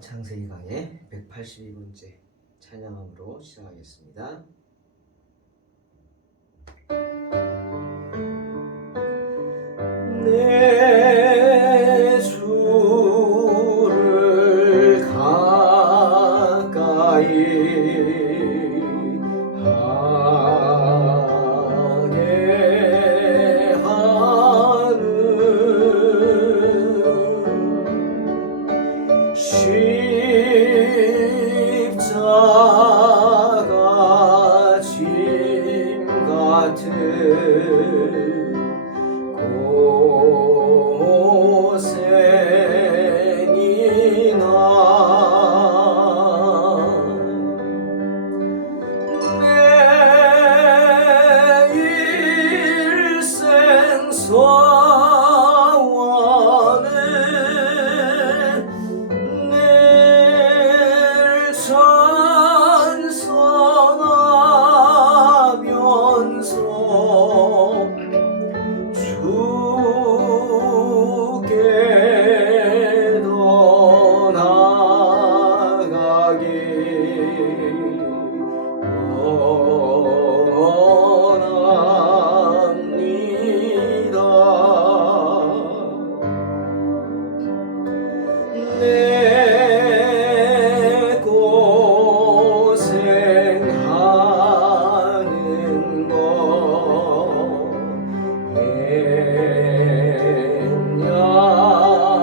창세기 강의 182번째 찬양함으로 시작하겠습니다. 내 주를 가까이 하게 하는 십자가 짐 같은 고생이나 내 일생 소원은 늘 찬송하면서 주께 더 나아가길 원합니다. 내 고생하는 것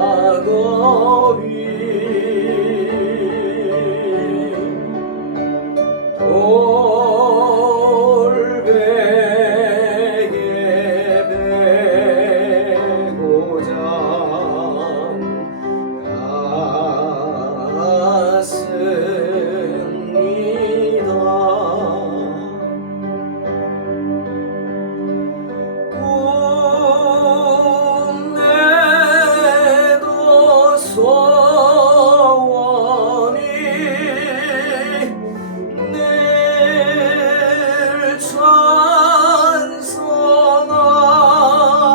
야곱이 돌베개 베고자 갔습니다. 꿈에도 소원이 늘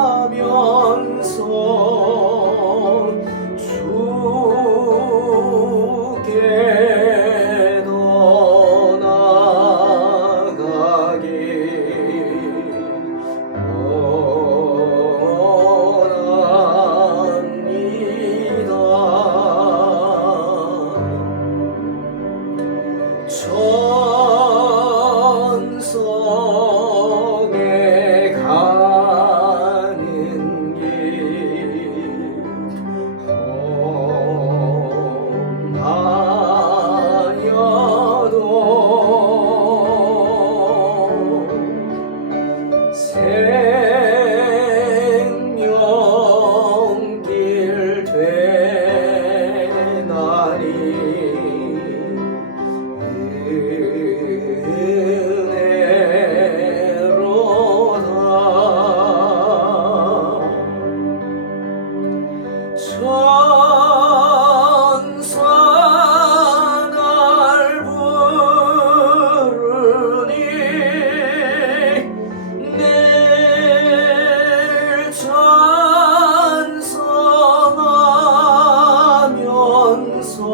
찬송하면서 주께 더 나아가길 원합니다. 천성에 가는 길 험하여도 생명길 되나니 은혜로다. 천사 날 부르니 늘 찬송하면서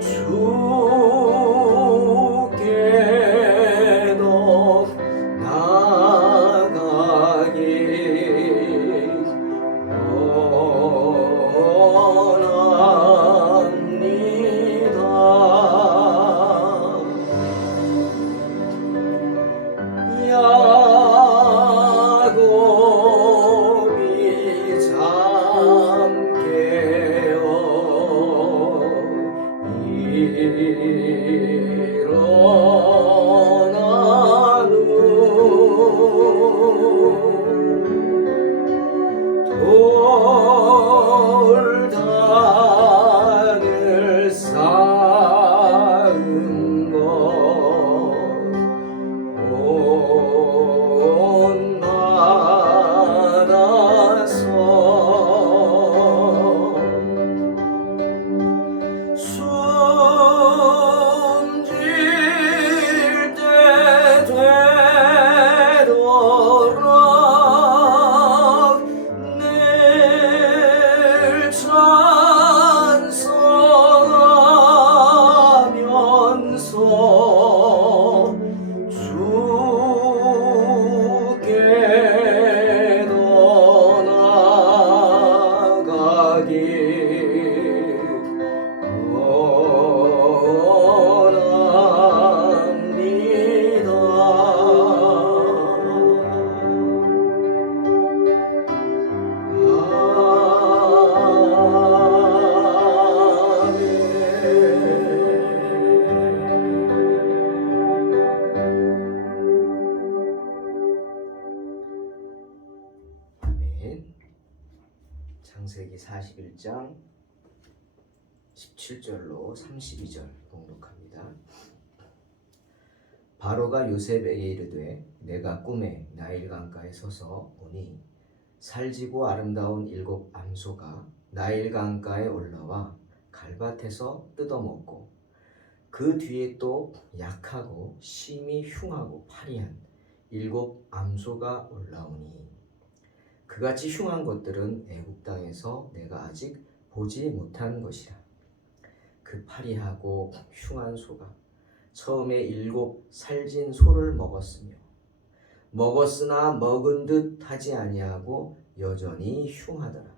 주께 더 나아가길 원합니다. 야곱이 잠 깨어 일어난 후 돌단을 쌓은 것 본받아서 숨질 때 되도록 말씀인 창세기 41장 17절로 32절 봉독합니다. 바로가 요셉에게 이르되 내가 꿈에 나일 강가에 서서 보니 살지고 아름다운 7 암소가 나일 강가에 올라와 갈밭에서 뜯어먹고 그 뒤에 또 약하고 심히 흉하고 파리한 7 암소가 올라오니 그같이 흉한 것들은 애굽 땅에서 내가 아직 보지 못한 것이라. 그 파리하고 흉한 소가 처음에 7 살진 소를 먹었으나 먹은 듯 하지 아니하고 여전히 흉하더라.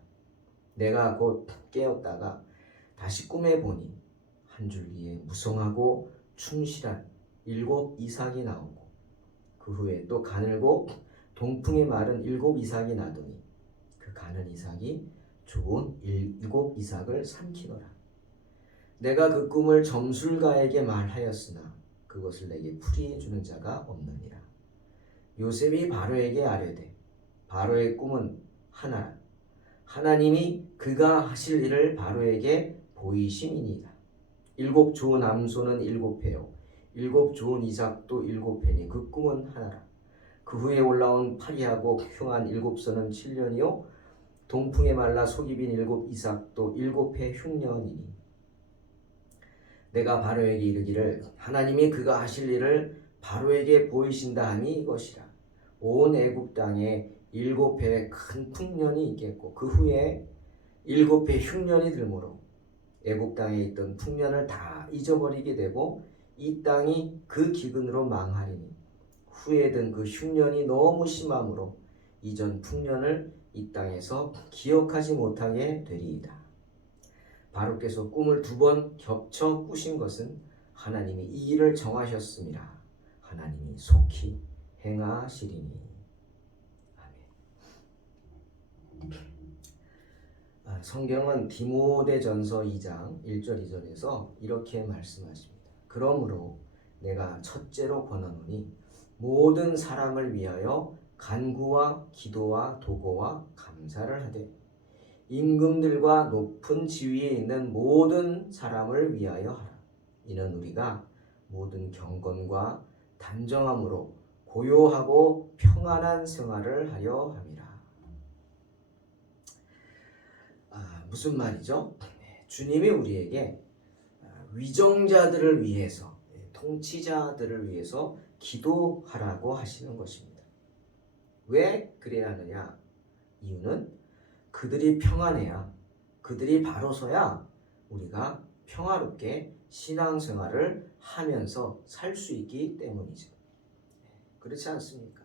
내가 곧 깨었다가 다시 꿈에 보니 한 줄기에 무성하고 충실한 7 이삭이 나오고 그 후에 또 가늘고 동풍에 마른 7 이삭이 나더니 그 가는 이삭이 좋은 7 이삭을 삼키더라. 내가 그 꿈을 점술가에게 말하였으나 그것을 내게 풀이해 주는 자가 없느니라. 요셉이 바로에게 아뢰되 바로의 꿈은 하나라. 하나님이 그가 하실 일을 바로에게 보이심이니이다. 7 좋은 암소는 7회요 7 좋은 이삭도 7회니 그 꿈은 하나라. 그 후에 올라온 파리하고 흉한 7소는 7년이요 동풍에 말라 속이 빈 7 이삭도 7회 흉년이니 내가 바로에게 이르기를 하나님이 그가 하실 일을 바로에게 보이신다 함이 이것이라. 온 애굽 땅에 7회 큰 풍년이 있겠고 그 후에 7회 흉년이 들므로 애굽 땅에 있던 풍년을 다 잊어버리게 되고 이 땅이 그 기근으로 망하리니 후에 든 그 흉년이 너무 심함으로 이전 풍년을 이 땅에서 기억하지 못하게 되리이다. 바로께서 꿈을 2번 겹쳐 꾸신 것은 하나님이 이 일을 정하셨습니다. 하나님이 속히 행하시리니. 아멘. 성경은 디모데전서 2장 1절 2절에서 이렇게 말씀하십니다. 그러므로 내가 첫째로 권하노니 모든 사람을 위하여 간구와 기도와 도고와 감사를 하되 임금들과 높은 지위에 있는 모든 사람을 위하여 하라. 이는 우리가 모든 경건과 단정함으로 고요하고 평안한 생활을 하려 함이라. 무슨 말이죠? 주님이 우리에게 위정자들을 위해서, 통치자들을 위해서 기도하라고 하시는 것입니다. 왜 그래야 하느냐? 이유는 그들이 평안해야, 그들이 바로서야 우리가 평화롭게 신앙생활을 하면서 살 수 있기 때문이죠. 그렇지 않습니까?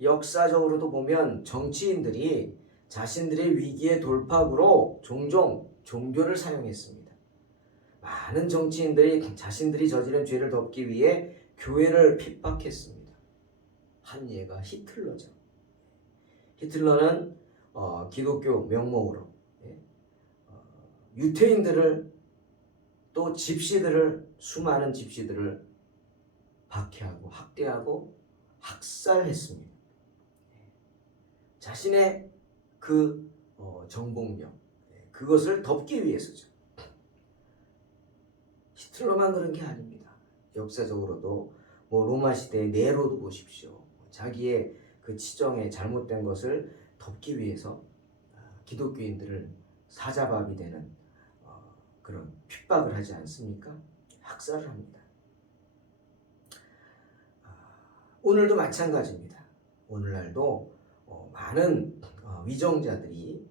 역사적으로도 보면 정치인들이 자신들의 위기의 돌파구로 종종 종교를 사용했습니다. 많은 정치인들이 자신들이 저지른 죄를 덮기 위해 교회를 핍박했습니다. 한 예가 히틀러죠. 히틀러는 기독교 명목으로 유태인들을 또 수많은 집시들을 박해하고 학대하고 학살했습니다. 자신의 그 정복력 그것을 덮기 위해서죠. 히틀러만 그런 게 아닙니다. 역사적으로도 로마 시대의 네로도 보십시오. 자기의 그 치정에 잘못된 것을 덮기 위해서 기독교인들을 사자밥이 되는 그런 핍박을 하지 않습니까? 학살을 합니다. 오늘도 마찬가지입니다. 오늘날도 많은 위정자들이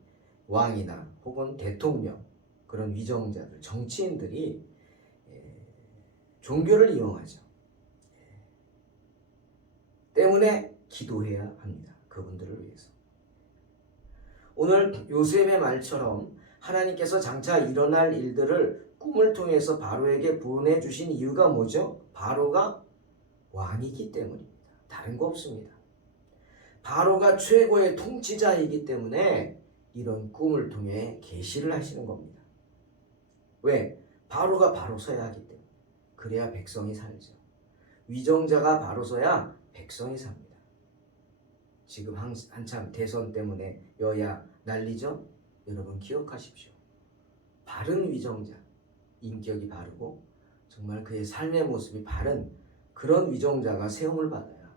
왕이나 혹은 대통령 그런 위정자들, 정치인들이 종교를 이용하죠. 때문에 기도해야 합니다. 그분들을 위해서. 오늘 요셉의 말처럼 하나님께서 장차 일어날 일들을 꿈을 통해서 바로에게 보내주신 이유가 뭐죠? 바로가 왕이기 때문입니다. 다른 거 없습니다. 바로가 최고의 통치자이기 때문에 이런 꿈을 통해 계시를 하시는 겁니다. 왜? 바로가 바로 서야 하기 때문에. 그래야 백성이 살죠. 위정자가 바로 서야 백성이 삽니다. 지금 한참 대선 때문에 여야 난리죠. 여러분 기억하십시오. 바른 위정자, 인격이 바르고 정말 그의 삶의 모습이 바른 그런 위정자가 세움을 받아야,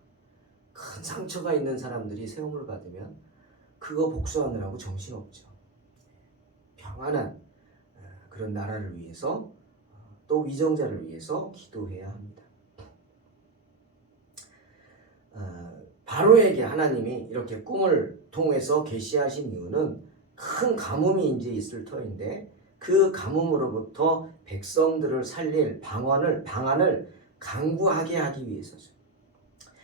큰 상처가 있는 사람들이 세움을 받으면 그거 복수하느라고 정신없죠. 평안한 그런 나라를 위해서, 또 위정자를 위해서 기도해야 합니다. 바로에게 하나님이 이렇게 꿈을 통해서 계시하신 이유는 큰 가뭄이 이제 있을 터인데, 그 가뭄으로부터 백성들을 살릴 방안을 강구하게 하기 위해서죠.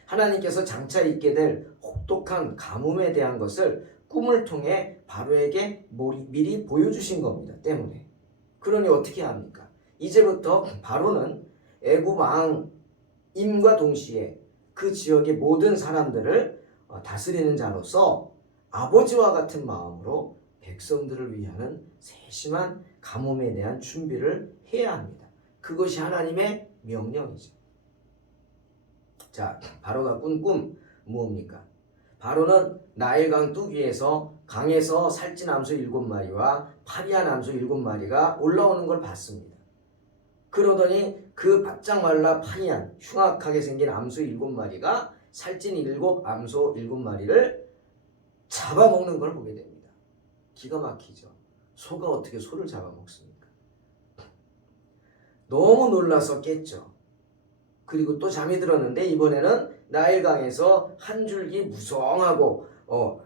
하나님께서 장차 있게 될 혹독한 가뭄에 대한 것을 꿈을 통해 바로에게 미리 보여주신 겁니다. 때문에. 그러니 어떻게 합니까? 이제부터 바로는 애굽 왕임과 동시에 그 지역의 모든 사람들을 다스리는 자로서 아버지와 같은 마음으로 백성들을 위하는 세심한 가뭄에 대한 준비를 해야 합니다. 그것이 하나님의 명령이죠. 자, 바로가 꾼 꿈 무엇입니까? 바로는 나일강 뚝 위에서 강에서 살찐 암소 7마리와 파리한 암소 7마리가 올라오는 걸 봤습니다. 그러더니 그 바짝 말라 파리한 흉악하게 생긴 암소 7마리가 살찐 암소 7마리를 잡아먹는 걸 보게 됩니다. 기가 막히죠. 소가 어떻게 소를 잡아먹습니까? 너무 놀라서 깼죠. 그리고 또 잠이 들었는데 이번에는 나일강에서 한 줄기 무성하고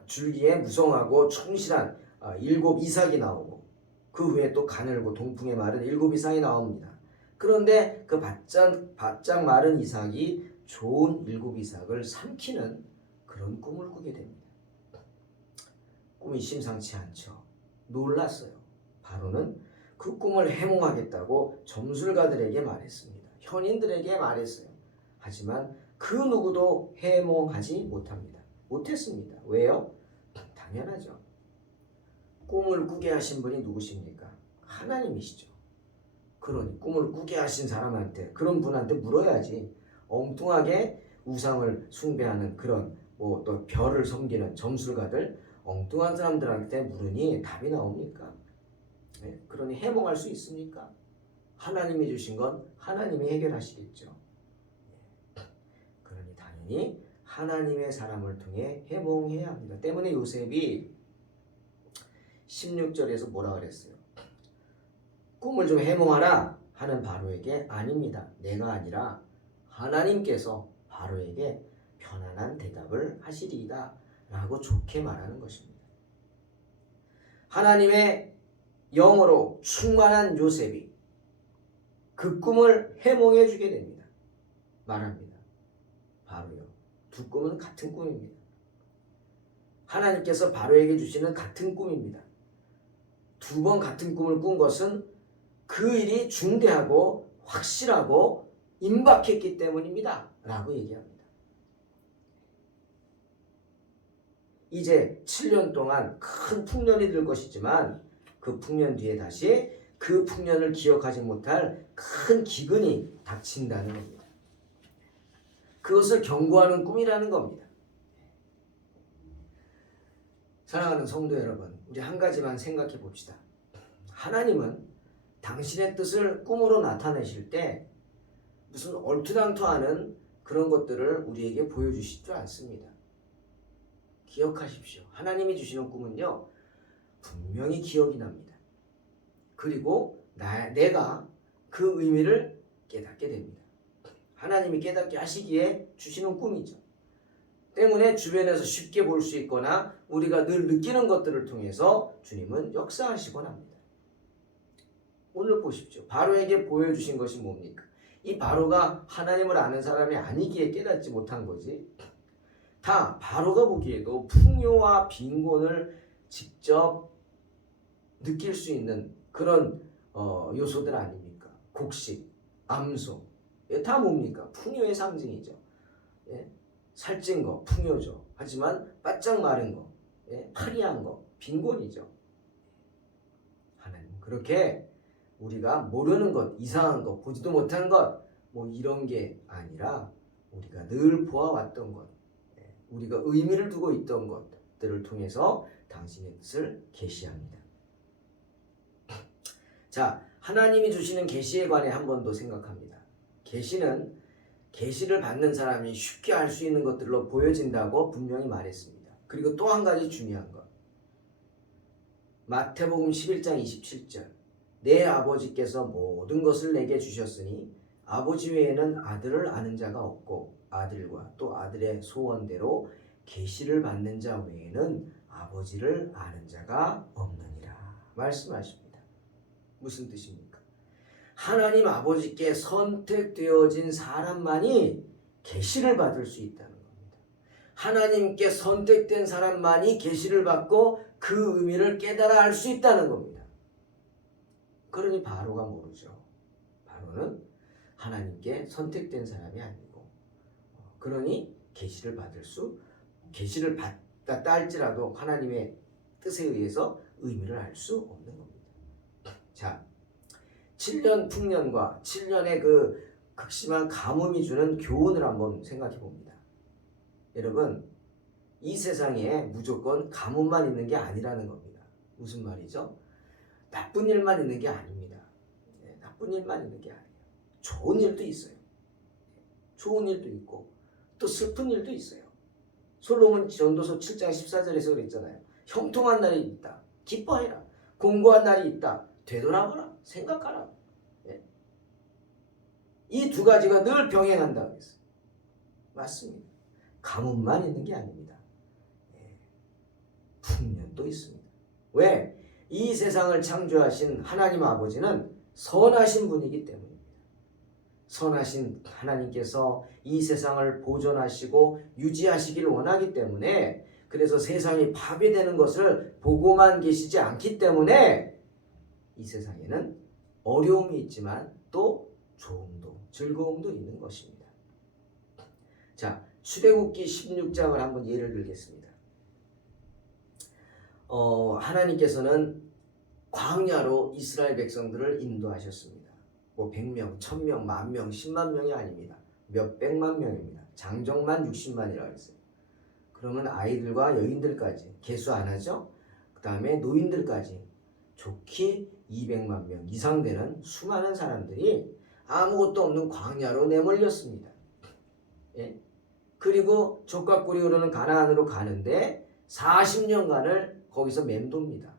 줄기에 무성하고 충실한 7 이삭이 나오고, 그 후에 또 가늘고 동풍에 마른 7 이삭이 나옵니다. 그런데 그 바짝 마른 이삭이 좋은 7 이삭을 삼키는 그런 꿈을 꾸게 됩니다. 꿈이 심상치 않죠. 놀랐어요. 바로는 그 꿈을 해몽하겠다고 점술가들에게 말했습니다. 현인들에게 말했어요. 하지만 그 누구도 해몽하지 못했습니다. 왜요? 당연하죠. 꿈을 꾸게 하신 분이 누구십니까? 하나님이시죠. 그러니 꿈을 꾸게 하신 사람한테, 그런 분한테 물어야지. 엉뚱하게 우상을 숭배하는 그런 또 별을 섬기는 점술가들, 엉뚱한 사람들한테 물으니 답이 나옵니까? 그러니 해몽할 수 있습니까? 하나님이 주신 건 하나님이 해결하시겠죠. 그러니 당연히 하나님의 사람을 통해 해몽해야 합니다. 때문에 요셉이 16절에서 뭐라 그랬어요? 꿈을 좀 해몽하라 하는 바로에게 아닙니다. 내가 아니라 하나님께서 바로에게 편안한 대답을 하시리이다 라고 좋게 말하는 것입니다. 하나님의 영으로 충만한 요셉이 그 꿈을 해몽해 주게 됩니다. 말합니다. 바로요. 두 꿈은 같은 꿈입니다. 하나님께서 바로에게 주시는 같은 꿈입니다. 2번 같은 꿈을 꾼 것은 그 일이 중대하고 확실하고 임박했기 때문입니다. 라고 얘기합니다. 이제 7년 동안 큰 풍년이 들 것이지만 그 풍년 뒤에 다시 그 풍년을 기억하지 못할 큰 기근이 닥친다는 겁니다. 그것을 경고하는 꿈이라는 겁니다. 사랑하는 성도 여러분, 우리 한 가지만 생각해 봅시다. 하나님은 당신의 뜻을 꿈으로 나타내실 때 무슨 얼토당토하는 그런 것들을 우리에게 보여주시지 않습니다. 기억하십시오. 하나님이 주시는 꿈은요, 분명히 기억이 납니다. 그리고 내가 그 의미를 깨닫게 됩니다. 하나님이 깨닫게 하시기에 주시는 꿈이죠. 때문에 주변에서 쉽게 볼 수 있거나 우리가 늘 느끼는 것들을 통해서 주님은 역사하시곤 합니다. 오늘 보십시오. 바로에게 보여주신 것이 뭡니까? 이 바로가 하나님을 아는 사람이 아니기에 깨닫지 못한 거지. 다 바로가 보기에도 풍요와 빈곤을 직접 느낄 수 있는 그런 요소들 아닙니까? 곡식, 암소, 다 뭡니까? 풍요의 상징이죠. 살찐 거 풍요죠. 하지만 바짝 마른 거, 파리한 거 빈곤이죠. 하나님 그렇게 우리가 모르는 것, 이상한 것, 보지도 못한 것, 이런 게 아니라 우리가 늘 보아왔던 것, 우리가 의미를 두고 있던 것들을 통해서 당신의 뜻을 계시합니다. 자, 하나님이 주시는 계시에 관해 한 번 더 생각합니다. 계시는 계시를 받는 사람이 쉽게 알 수 있는 것들로 보여진다고 분명히 말했습니다. 그리고 또 한 가지 중요한 것. 마태복음 11장 27절. 내 아버지께서 모든 것을 내게 주셨으니 아버지 외에는 아들을 아는 자가 없고 아들과 또 아들의 소원대로 계시를 받는 자 외에는 아버지를 아는 자가 없느니라 말씀하십니다. 무슨 뜻입니까? 하나님 아버지께 선택되어진 사람만이 계시를 받을 수 있다는 겁니다. 하나님께 선택된 사람만이 계시를 받고 그 의미를 깨달아 알 수 있다는 겁니다. 그러니 바로가 모르죠. 바로는 하나님께 선택된 사람이 아니고, 그러니 계시를 받았다 할지라도 하나님의 뜻에 의해서 의미를 알 수 없는 겁니다. 자, 7년 풍년과 7년의 그 극심한 가뭄이 주는 교훈을 한번 생각해 봅니다. 여러분, 이 세상에 무조건 가뭄만 있는 게 아니라는 겁니다. 무슨 말이죠? 나쁜 일만 있는 게 아닙니다. 나쁜 일만 있는 게 아니에요. 좋은 일도 있어요. 좋은 일도 있고 또 슬픈 일도 있어요. 솔로몬 전도서 7장 14절에서 그랬잖아요. 형통한 날이 있다. 기뻐해라. 공고한 날이 있다. 되돌아보라. 생각하라. 이 두 가지가 늘 병행한다고 했어요. 맞습니다. 가뭄만 있는 게 아닙니다. 풍년도 있습니다. 왜? 이 세상을 창조하신 하나님 아버지는 선하신 분이기 때문입니다. 선하신 하나님께서 이 세상을 보존하시고 유지하시기를 원하기 때문에, 그래서 세상이 파괴되는 것을 보고만 계시지 않기 때문에 이 세상에는 어려움이 있지만 또 좋음도 즐거움도 있는 것입니다. 자, 출애굽기 16장을 한번 예를 들겠습니다. 하나님께서는 광야로 이스라엘 백성들을 인도하셨습니다. 뭐 100명, 1000명, 10,000명, 10만 명이 아닙니다. 몇백만 명입니다. 장정만 60만이라고 했어요. 그러면 아이들과 여인들까지 계수 안 하죠? 그 다음에 노인들까지 좋게 200만 명 이상 되는 수많은 사람들이 아무것도 없는 광야로 내몰렸습니다. 예? 그리고 젖과 꿀이 흐르는 가나안으로 가는데 40년간을 거기서 맴돕니다.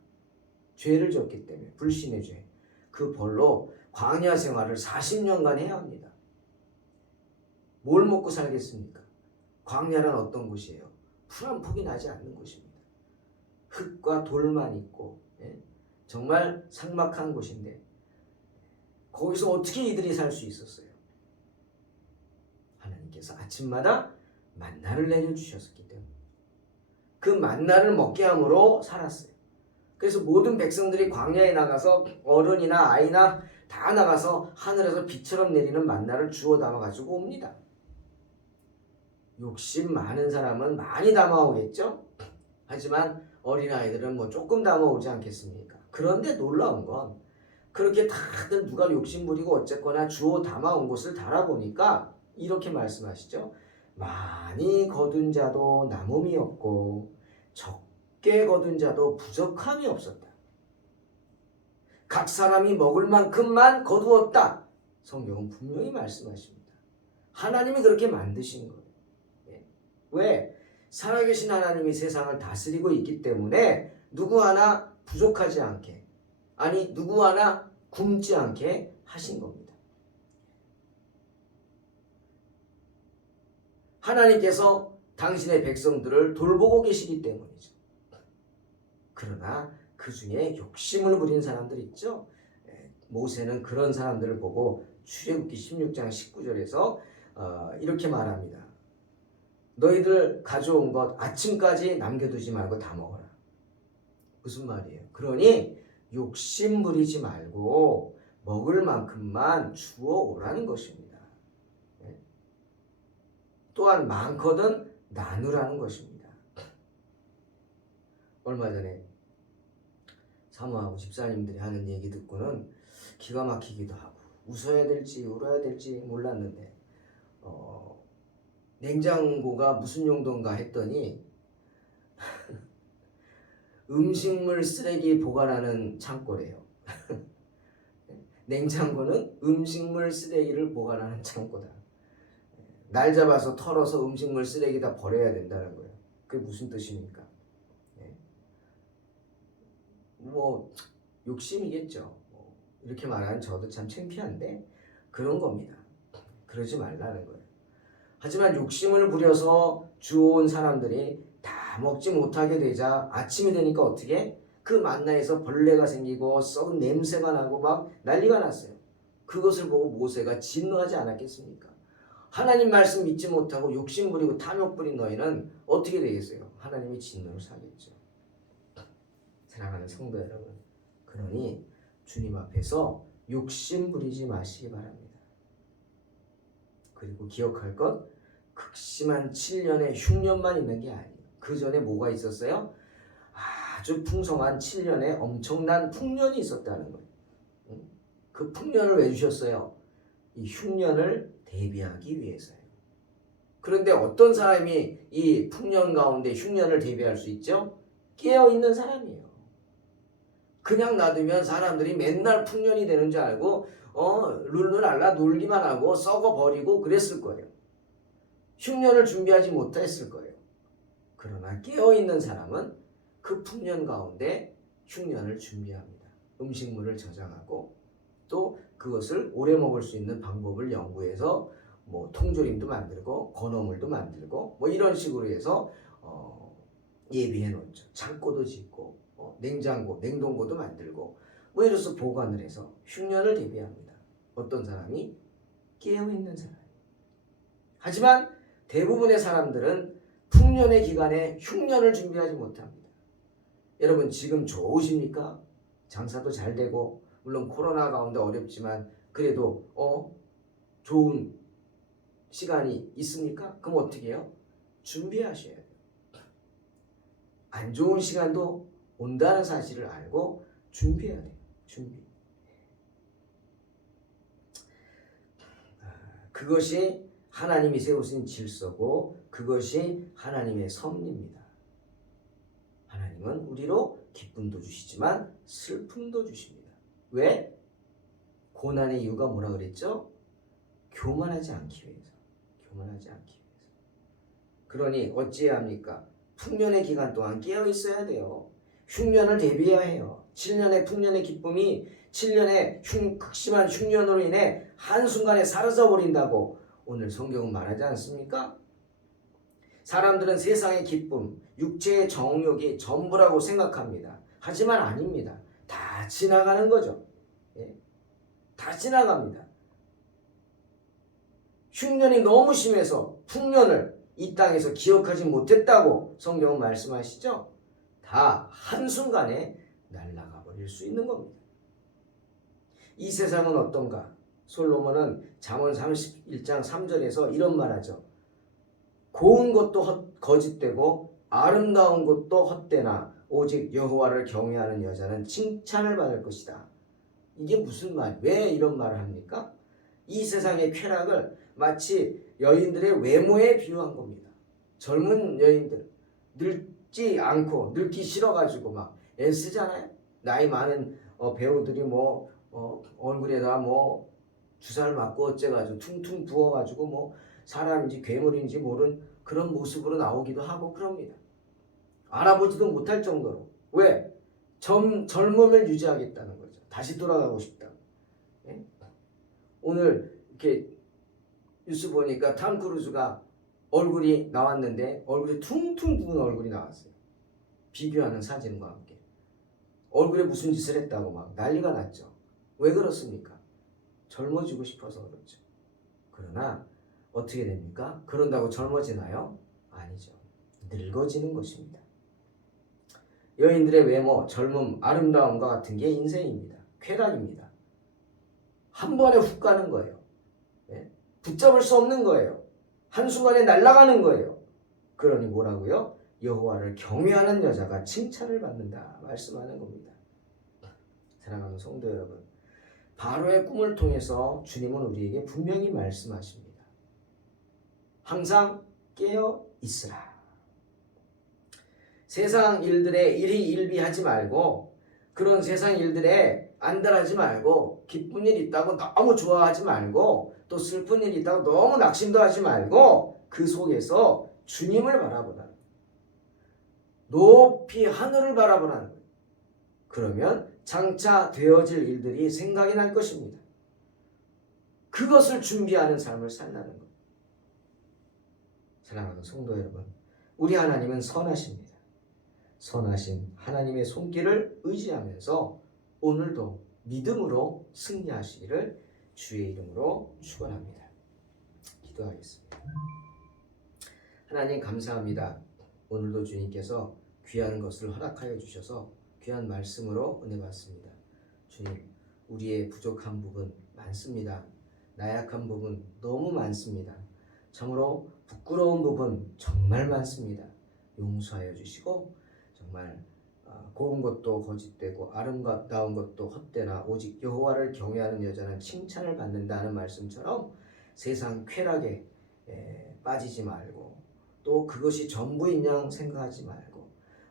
죄를 졌기 때문에, 불신의 죄. 그 벌로 광야 생활을 40년간 해야 합니다. 뭘 먹고 살겠습니까? 광야는 어떤 곳이에요? 풀 한 폭이 나지 않는 곳입니다. 흙과 돌만 있고, 정말 삭막한 곳인데 거기서 어떻게 이들이 살 수 있었어요? 하나님께서 아침마다 만나를 내려주셨기 때문에 그 만나를 먹게 함으로 살았어요. 그래서 모든 백성들이 광야에 나가서 어른이나 아이나 다 나가서 하늘에서 비처럼 내리는 만나를 주워 담아가지고 옵니다. 욕심 많은 사람은 많이 담아오겠죠? 하지만 어린아이들은 뭐 조금 담아오지 않겠습니까? 그런데 놀라운 건 그렇게 다들 누가 욕심 부리고 어쨌거나 주워 담아온 것을 달아보니까 이렇게 말씀하시죠. 많이 거둔 자도 남음이 없고 적게 거둔 자도 부족함이 없었다. 각 사람이 먹을 만큼만 거두었다. 성경은 분명히 말씀하십니다. 하나님이 그렇게 만드신 거예요. 왜? 살아계신 하나님이 세상을 다스리고 있기 때문에 누구 하나 부족하지 않게, 아니 누구 하나 굶지 않게 하신 겁니다. 하나님께서 당신의 백성들을 돌보고 계시기 때문이죠. 그러나 그 중에 욕심을 부린 사람들 있죠. 모세는 그런 사람들을 보고 출애굽기 16장 19절에서 이렇게 말합니다. 너희들 가져온 것 아침까지 남겨두지 말고 다 먹어라. 무슨 말이에요? 그러니 욕심 부리지 말고 먹을 만큼만 주워 오라는 것입니다. 또한 많거든 나누라는 것입니다. 얼마 전에 사모하고 집사님들이 하는 얘기 듣고는 기가 막히기도 하고 웃어야 될지 울어야 될지 몰랐는데 냉장고가 무슨 용도인가 했더니 음식물 쓰레기 보관하는 창고래요. 냉장고는 음식물 쓰레기를 보관하는 창고다. 날 잡아서 털어서 음식물 쓰레기 다 버려야 된다는 거예요. 그게 무슨 뜻입니까? 뭐 욕심이겠죠. 이렇게 말하는 저도 참 창피한데 그런 겁니다. 그러지 말라는 거예요. 하지만 욕심을 부려서 주워온 사람들이 다 먹지 못하게 되자 아침이 되니까 어떻게? 그 만나에서 벌레가 생기고 썩은 냄새가 나고 막 난리가 났어요. 그것을 보고 모세가 진노하지 않았겠습니까? 하나님 말씀 믿지 못하고 욕심 부리고 탐욕 부린 너희는 어떻게 되겠어요? 하나님이 진노를 사겠죠. 사랑하는 성도 여러분, 그러니 주님 앞에서 욕심 부리지 마시기 바랍니다. 그리고 기억할 것, 극심한 7년의 흉년만 있는 게 아니에요. 그 전에 뭐가 있었어요? 아주 풍성한 7년의 엄청난 풍년이 있었다는 거예요. 그 풍년을 왜 주셨어요? 이 흉년을 대비하기 위해서요. 그런데 어떤 사람이 이 풍년 가운데 흉년을 대비할 수 있죠? 깨어있는 사람이에요. 그냥 놔두면 사람들이 맨날 풍년이 되는 줄 알고 룰루랄라 놀기만 하고 썩어버리고 그랬을 거예요. 흉년을 준비하지 못했을 거예요. 그러나 깨어있는 사람은 그 풍년 가운데 흉년을 준비합니다. 음식물을 저장하고 또 그것을 오래 먹을 수 있는 방법을 연구해서 뭐 통조림도 만들고 건어물도 만들고 뭐 이런 식으로 해서 예비해 놓죠. 창고도 짓고 냉장고, 냉동고도 만들고 뭐 이래서 보관을 해서 흉년을 대비합니다. 어떤 사람이? 깨어있는 사람. 하지만 대부분의 사람들은 풍년의 기간에 흉년을 준비하지 못합니다. 여러분 지금 좋으십니까? 장사도 잘 되고 물론 코로나 가운데 어렵지만 그래도 좋은 시간이 있습니까? 그럼 어떻게 해요? 준비하셔야 돼요. 안 좋은 시간도 온다는 사실을 알고 준비해야 돼요. 준비. 그것이 하나님이 세우신 질서고 그것이 하나님의 섭리입니다. 하나님은 우리로 기쁨도 주시지만 슬픔도 주십니다. 왜? 고난의 이유가 뭐라 그랬죠? 교만하지 않기 위해서. 교만하지 않기 위해서. 그러니 어찌해야 합니까? 풍년의 기간 동안 깨어 있어야 돼요. 흉년을 대비해야 해요. 7년의 풍년의 기쁨이 7년의 극심한 흉년으로 인해 한순간에 사라져버린다고 오늘 성경은 말하지 않습니까? 사람들은 세상의 기쁨, 육체의 정욕이 전부라고 생각합니다. 하지만 아닙니다. 다 지나가는 거죠. 다 지나갑니다. 흉년이 너무 심해서 풍년을 이 땅에서 기억하지 못했다고 성경은 말씀하시죠? 다 한순간에 날아가 버릴 수 있는 겁니다. 이 세상은 어떤가? 솔로몬은 잠언 31장 3절에서 이런 말하죠. 고운 것도 거짓되고 아름다운 것도 헛되나 오직 여호와를 경외하는 여자는 칭찬을 받을 것이다. 이게 무슨 말? 왜 이런 말을 합니까? 이 세상의 쾌락을 마치 여인들의 외모에 비유한 겁니다. 젊은 여인들 늙지 않고 늙기 싫어가지고 막 애쓰잖아요. 나이 많은 배우들이 얼굴에다 주사를 맞고 어째가지고 퉁퉁 부어가지고 사람인지 괴물인지 모른 그런 모습으로 나오기도 하고 그럽니다. 알아보지도 못할 정도로. 왜? 젊음을 유지하겠다는 거죠. 다시 돌아가고 싶다. 예? 오늘 이렇게 뉴스 보니까 탐 크루즈가 얼굴이 나왔는데 얼굴이 퉁퉁 부은 얼굴이 나왔어요. 비교하는 사진과 함께. 얼굴에 무슨 짓을 했다고 막 난리가 났죠. 왜 그렇습니까? 젊어지고 싶어서 그렇죠. 그러나 어떻게 됩니까? 그런다고 젊어지나요? 아니죠. 늙어지는 것입니다. 여인들의 외모, 젊음, 아름다움과 같은 게 인생입니다. 쾌락입니다. 한 번에 훅 가는 거예요. 붙잡을 수 없는 거예요. 한순간에 날아가는 거예요. 그러니 뭐라고요? 여호와를 경외하는 여자가 칭찬을 받는다 말씀하는 겁니다. 사랑하는 성도 여러분, 바로의 꿈을 통해서 주님은 우리에게 분명히 말씀하십니다. 항상 깨어 있으라. 세상 일들에 일희일비하지 말고 그런 세상 일들에 안달하지 말고 기쁜 일 있다고 너무 좋아하지 말고 또 슬픈 일 있다고 너무 낙심도 하지 말고 그 속에서 주님을 바라보라. 높이 하늘을 바라보라는 거예요. 그러면 장차 되어질 일들이 생각이 날 것입니다. 그것을 준비하는 삶을 살라는 거예요. 사랑하는 성도 여러분, 우리 하나님은 선하십니다. 선하신 하나님의 손길을 의지하면서 오늘도 믿음으로 승리하시기를 주의 이름으로 축원합니다. 기도하겠습니다. 하나님 감사합니다. 오늘도 주님께서 귀한 것을 허락하여 주셔서 귀한 말씀으로 은혜 받습니다. 주님, 우리의 부족한 부분 많습니다. 나약한 부분 너무 많습니다. 참으로 부끄러운 부분 정말 많습니다. 용서하여 주시고 정말 고운 것도 거짓되고 아름다운 것도 헛되나 오직 여호와를 경외하는 여자는 칭찬을 받는다는 말씀처럼 세상 쾌락에 빠지지 말고 또 그것이 전부인 양 생각하지 말고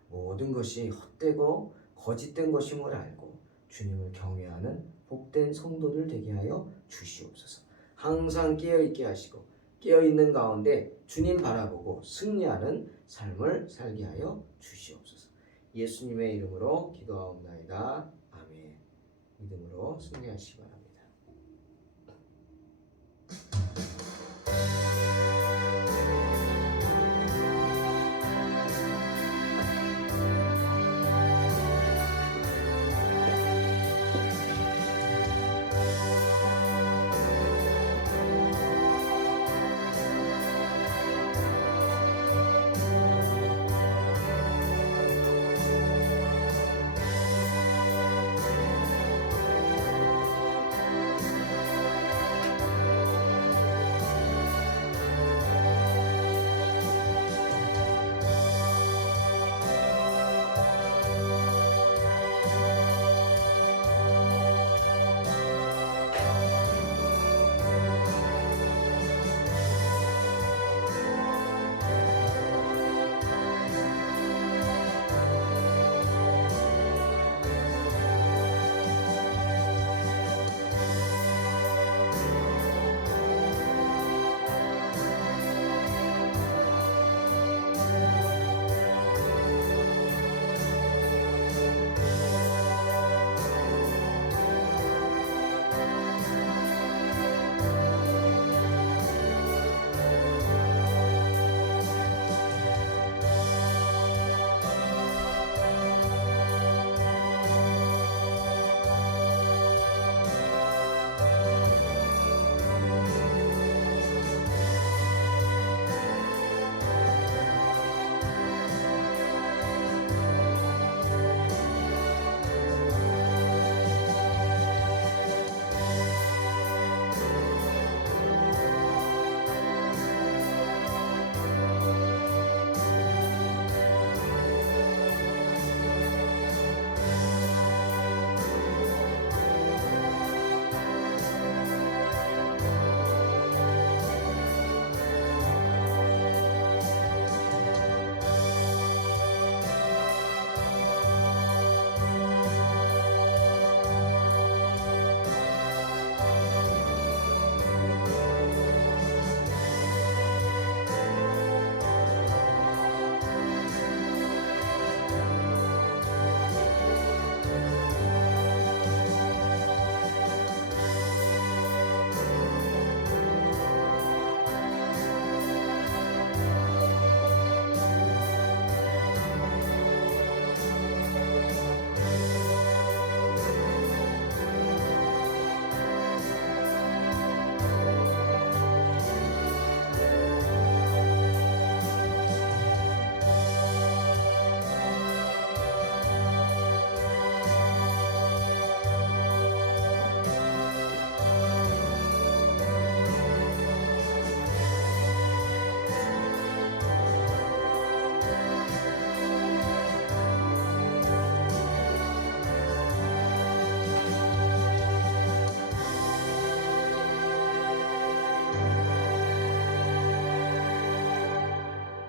모든 것이 헛되고 거짓된 것임을 알고 주님을 경외하는 복된 성도들 되게 하여 주시옵소서. 항상 깨어있게 하시고 깨어있는 가운데 주님 바라보고 승리하는 삶을 살게 하여 주시옵소서. 예수님의 이름으로 기도하옵나이다. 아멘. 믿음으로 승리하시기 바랍니다.